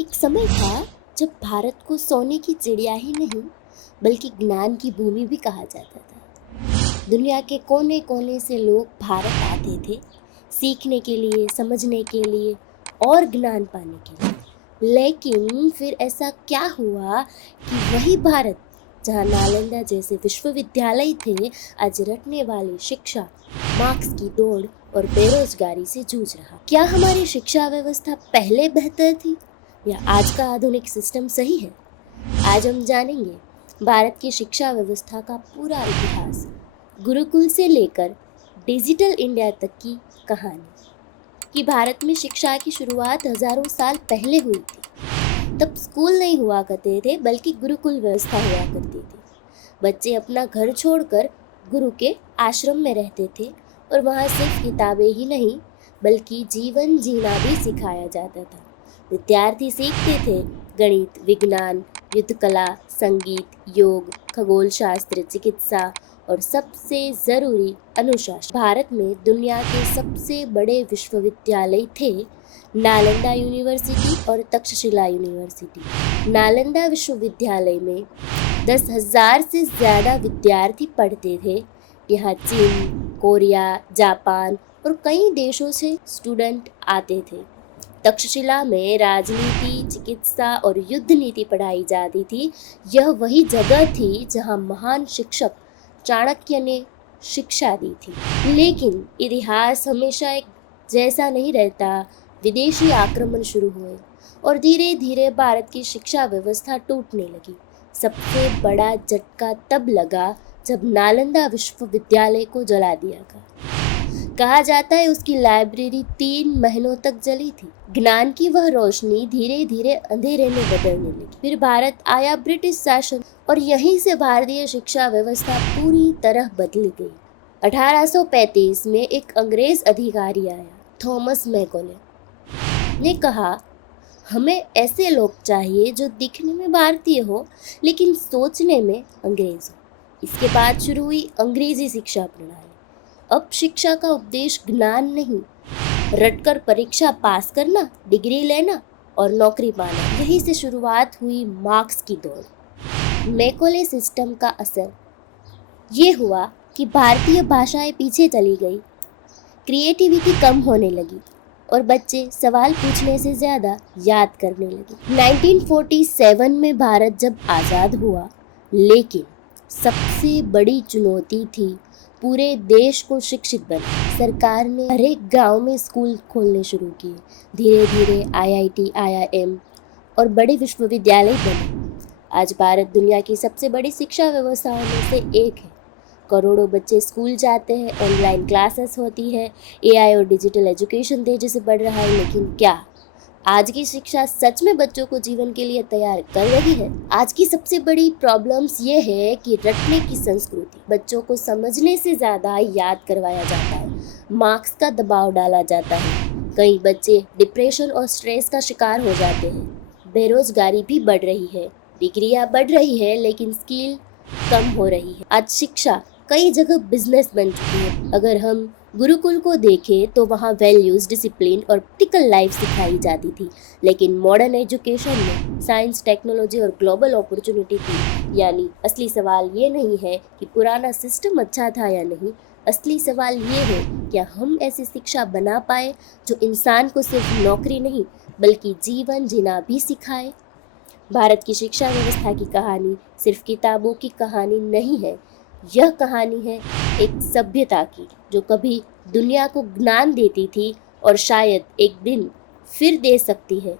एक समय था जब भारत को सोने की चिड़िया ही नहीं बल्कि ज्ञान की भूमि भी कहा जाता था। दुनिया के कोने कोने से लोग भारत आते थे, सीखने के लिए, समझने के लिए और ज्ञान पाने के लिए। लेकिन फिर ऐसा क्या हुआ कि वही भारत जहाँ नालंदा जैसे विश्वविद्यालय थे, आज रटने वाली शिक्षा, मार्क्स की दौड़ और बेरोजगारी से जूझ रहा। क्या हमारी शिक्षा व्यवस्था पहले बेहतर थी या आज का आधुनिक सिस्टम सही है? आज हम जानेंगे भारत की शिक्षा व्यवस्था का पूरा इतिहास, गुरुकुल से लेकर डिजिटल इंडिया तक की कहानी। कि भारत में शिक्षा की शुरुआत हजारों साल पहले हुई थी। तब स्कूल नहीं हुआ करते थे बल्कि गुरुकुल व्यवस्था हुआ करती थी। बच्चे अपना घर छोड़कर गुरु के आश्रम में रहते थे और वहाँ सिर्फ किताबें ही नहीं बल्कि जीवन जीना भी सिखाया जाता था। विद्यार्थी सीखते थे गणित, विज्ञान, युद्ध कला, संगीत, योग, खगोल शास्त्र, चिकित्सा और सबसे ज़रूरी अनुशासन। भारत में दुनिया के सबसे बड़े विश्वविद्यालय थे नालंदा यूनिवर्सिटी और तक्षशिला यूनिवर्सिटी। नालंदा विश्वविद्यालय में 10,000 से ज़्यादा विद्यार्थी पढ़ते थे। यहाँ चीन, कोरिया, जापान और कई देशों से स्टूडेंट आते थे। तक्षशिला में राजनीति, चिकित्सा और युद्ध नीति पढ़ाई जाती थी। यह वही जगह थी जहाँ महान शिक्षक चाणक्य ने शिक्षा दी थी। लेकिन इतिहास हमेशा एक जैसा नहीं रहता। विदेशी आक्रमण शुरू हुए और धीरे धीरे भारत की शिक्षा व्यवस्था टूटने लगी। सबसे बड़ा झटका तब लगा जब नालंदा विश्वविद्यालय को जला दिया गया। कहा जाता है उसकी लाइब्रेरी 3 महीनों तक जली थी। ज्ञान की वह रोशनी धीरे धीरे अंधेरे में बदलने लगी। फिर भारत आया ब्रिटिश शासन और यहीं से भारतीय शिक्षा व्यवस्था पूरी तरह बदल गई। 1835 में एक अंग्रेज अधिकारी आया, थॉमस मैकॉले ने कहा, हमें ऐसे लोग चाहिए जो दिखने में भारतीय हो लेकिन सोचने में अंग्रेज हो। इसके बाद शुरू हुई अंग्रेजी शिक्षा प्रणाली। अब शिक्षा का उपदेश ज्ञान नहीं, रटकर परीक्षा पास करना, डिग्री लेना और नौकरी पाना। यहीं से शुरुआत हुई मार्क्स की दौड़। मैकॉले सिस्टम का असर ये हुआ कि भारतीय भाषाएं पीछे चली गई, क्रिएटिविटी कम होने लगी और बच्चे सवाल पूछने से ज़्यादा याद करने लगे। 1947 में भारत जब आज़ाद हुआ, लेकिन सबसे बड़ी चुनौती थी पूरे देश को शिक्षित बनाना। सरकार ने हर एक गांव में स्कूल खोलने शुरू किए। धीरे धीरे IIT, IIM और बड़े विश्वविद्यालय बने। आज भारत दुनिया की सबसे बड़ी शिक्षा व्यवस्थाओं में से एक है। करोड़ों बच्चे स्कूल जाते हैं, ऑनलाइन क्लासेस होती है, AI और डिजिटल एजुकेशन तेजी से बढ़ रहा है। लेकिन क्या आज की शिक्षा सच में बच्चों को जीवन के लिए तैयार कर रही है? आज की सबसे बड़ी प्रॉब्लम्स ये है कि रटने की संस्कृति, बच्चों को समझने से ज़्यादा याद करवाया जाता है, मार्क्स का दबाव डाला जाता है। कई बच्चे डिप्रेशन और स्ट्रेस का शिकार हो जाते हैं। बेरोजगारी भी बढ़ रही है, डिग्रियाँ बढ़ रही है लेकिन स्किल कम हो रही है। आज शिक्षा कई जगह बिजनेस बन चुकी है। अगर हम गुरुकुल को देखें तो वहाँ वैल्यूज़, डिसिप्लिन और प्रैक्टिकल लाइफ सिखाई जाती थी। लेकिन मॉडर्न एजुकेशन में साइंस, टेक्नोलॉजी और ग्लोबल अपॉर्चुनिटी थी। यानी असली सवाल ये नहीं है कि पुराना सिस्टम अच्छा था या नहीं। असली सवाल ये है क्या हम ऐसी शिक्षा बना पाए जो इंसान को सिर्फ नौकरी नहीं बल्कि जीवन जीना भी सिखाए। भारत की शिक्षा व्यवस्था की कहानी सिर्फ किताबों की कहानी नहीं है। यह कहानी है एक सभ्यता की जो कभी दुनिया को ज्ञान देती थी और शायद एक दिन फिर दे सकती है।